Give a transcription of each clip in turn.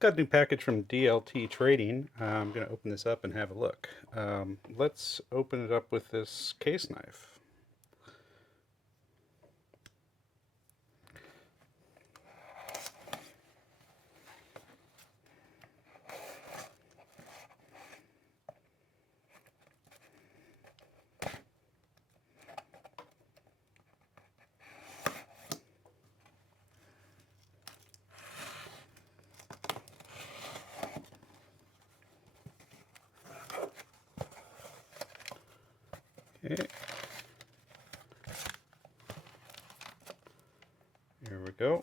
Got a new package from DLT Trading. I'm going to open this up and have a look. Let's open it up with this case knife. Okay, here we go.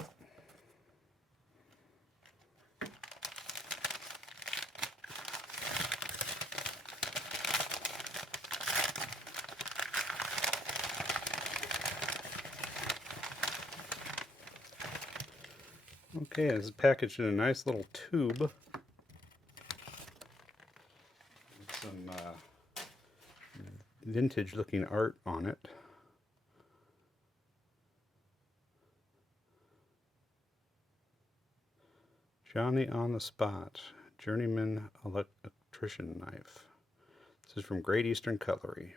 Okay, it's packaged in a nice little tube. With some vintage looking art on it. Johnny on the Spot, Journeyman Electrician Knife. This is from Great Eastern Cutlery.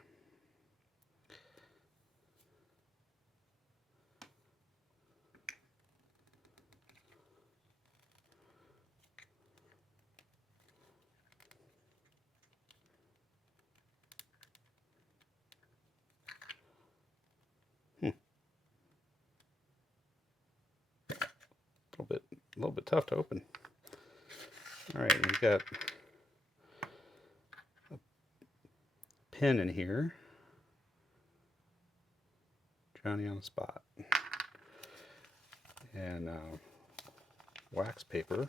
A little bit tough to open. All right, we've got a pin in here. Johnny on the Spot. And wax paper.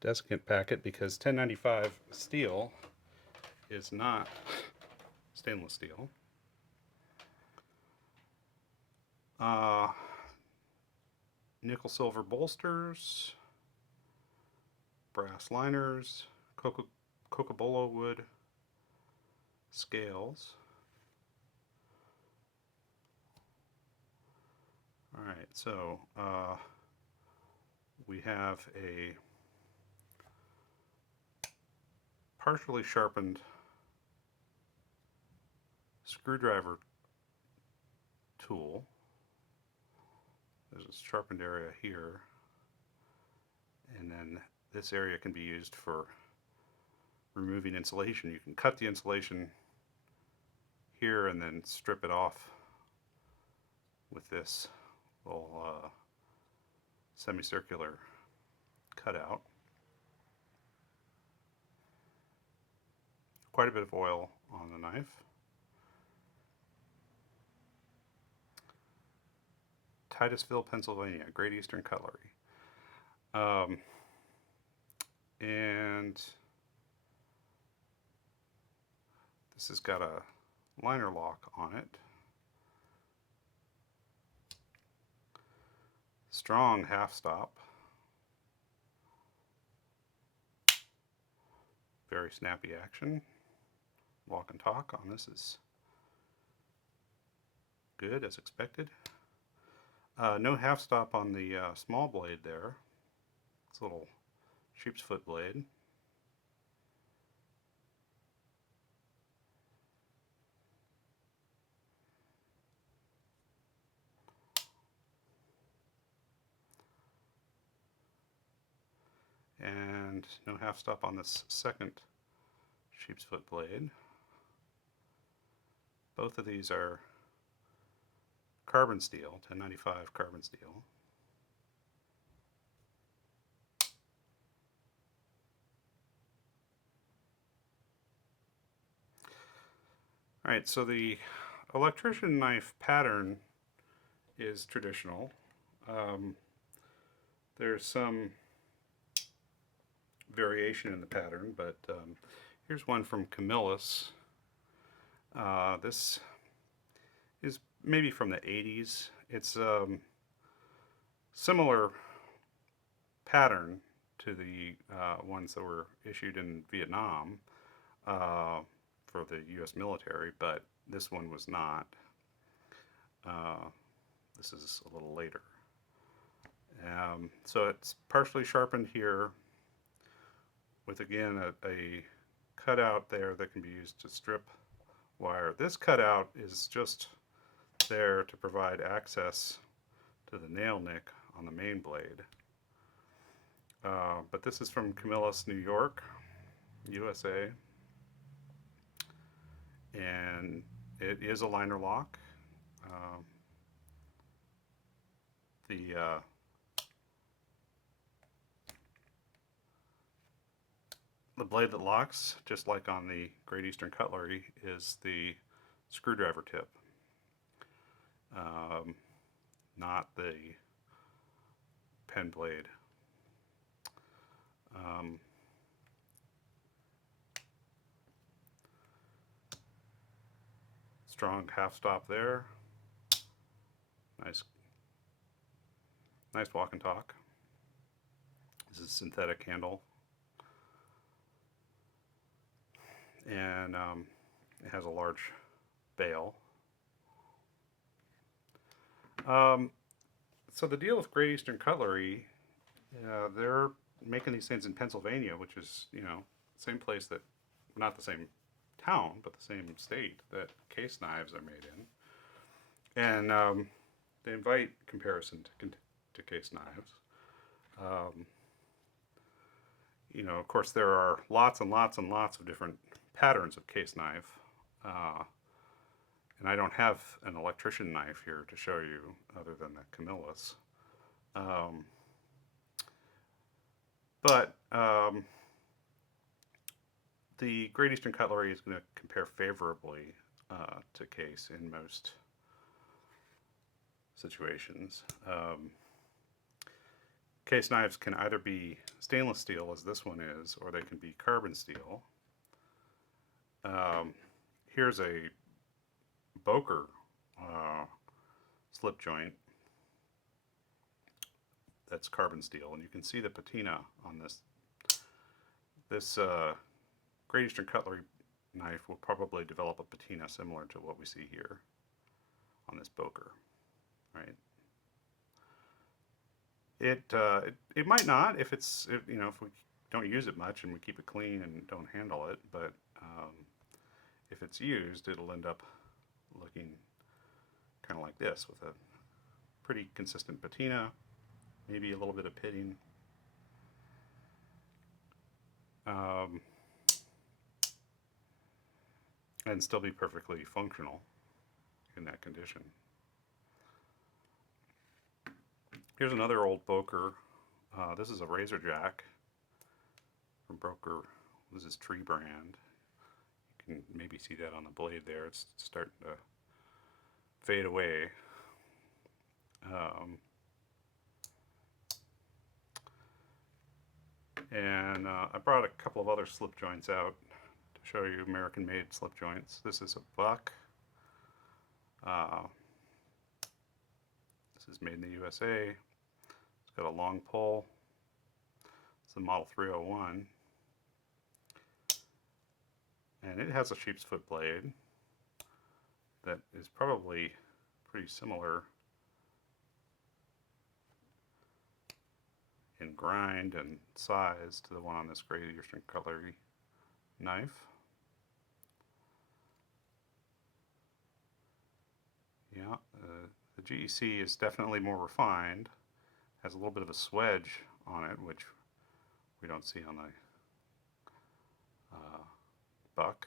Desiccant packet because 1095 steel is not stainless steel. Nickel silver bolsters, brass liners, cocobolo wood scales. Alright, so we have a partially sharpened screwdriver tool. There's a sharpened area here, and then this area can be used for removing insulation. You can cut the insulation here and then strip it off with this little semicircular cutout. Quite a bit of oil on the knife. Titusville, Pennsylvania, Great Eastern Cutlery. And this has got a liner lock on it. Strong half stop. Very snappy action. Walk and talk on this is good as expected. No half stop on the small blade there. It's a little sheep's foot blade. And no half stop on this second sheep's foot blade. Both of these are carbon steel, 1095 carbon steel. Alright, so the electrician knife pattern is traditional. There's some variation in the pattern, but here's one from Camillus. This is maybe from the 80s. It's similar pattern to the ones that were issued in Vietnam for the U.S. military, but this one was not. This is a little later. So it's partially sharpened here with, again, a cutout there that can be used to strip wire. This cutout is just there to provide access to the nail nick on the main blade. But this is from Camillus, New York, USA, and it is a liner lock. The blade that locks, just like on the Great Eastern Cutlery, is the screwdriver tip, not the pen blade. Strong half stop there. Nice walk and talk. This is synthetic handle, and it has a large bail. So the deal with Great Eastern Cutlery, they're making these things in Pennsylvania, which is, same place that, not the same town, but the same state that case knives are made in. And they invite comparison to case knives. Of course, there are lots and lots and lots of different patterns of case knife. And I don't have an electrician knife here to show you other than the Camillus. But the Great Eastern Cutlery is going to compare favorably to case in most situations. Case knives can either be stainless steel, as this one is, or they can be carbon steel. Here's a Boker slip joint that's carbon steel, and you can see the patina on this. This Great Eastern Cutlery knife will probably develop a patina similar to what we see here on this Boker, right? It might not if we don't use it much and we keep it clean and don't handle it, but if it's used, it'll end up looking kind of like this, with a pretty consistent patina, maybe a little bit of pitting. And still be perfectly functional in that condition. Here's another old Boker. This is a razor jack from Boker. This is Tree brand. You can maybe see that on the blade there. It's starting to fade away. And I brought a couple of other slip joints out to show you American-made slip joints. This is a Buck. This is made in the USA. It's got a long pull. It's the Model 301. And it has a sheep's foot blade that is probably pretty similar in grind and size to the one on this Great Eastern Cutlery knife. Yeah, the GEC is definitely more refined, has a little bit of a swedge on it, which we don't see on the Buck.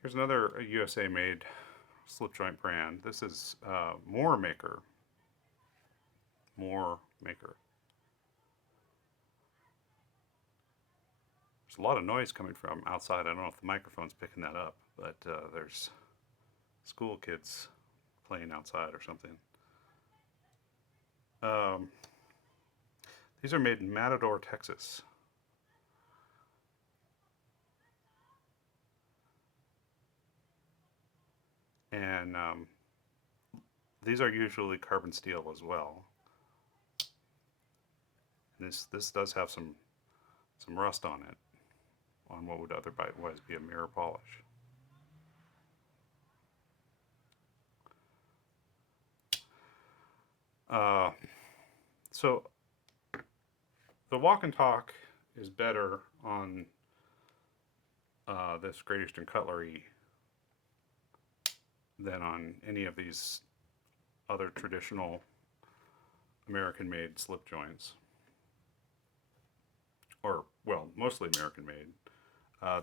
Here's another USA-made slip joint brand. This is Moore Maker. Moore Maker. There's a lot of noise coming from outside. I don't know if the microphone's picking that up, but there's school kids playing outside or something. These are made in Matador, Texas. And these are usually carbon steel as well. And this does have some rust on it, on what would otherwise be a mirror polish. Uh, so the walk and talk is better on this Great Eastern Cutlery than on any of these other traditional American-made slip joints, or well, mostly American-made.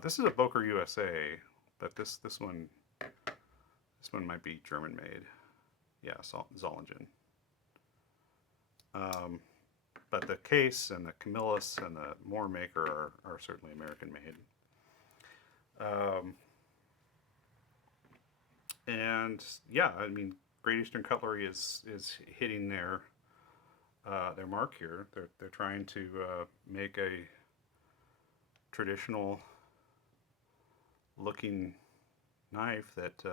This is a Boker USA, but this one might be German-made. Yeah, Zollingen. But the case and the Camillus and the Moore Maker are certainly American-made. And yeah, I mean, Great Eastern Cutlery is hitting their mark here. They're trying to make a traditional looking knife that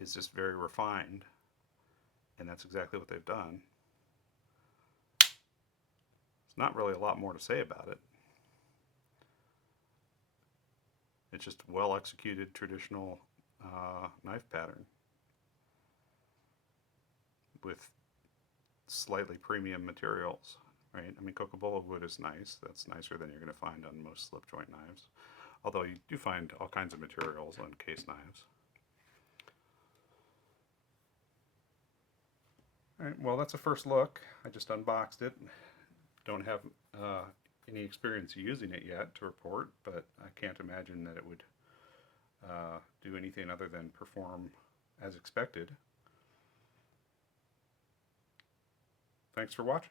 is just very refined, and that's exactly what they've done. There's not really a lot more to say about it. It's just well executed traditional knife pattern with slightly premium materials, right? I mean, cocobolo wood is nice. That's nicer than you're going to find on most slip joint knives, although you do find all kinds of materials on case knives. All right, well, that's a first look. I just unboxed it. Don't have any experience using it yet to report, but I can't imagine that it would do anything other than perform as expected. Thanks for watching.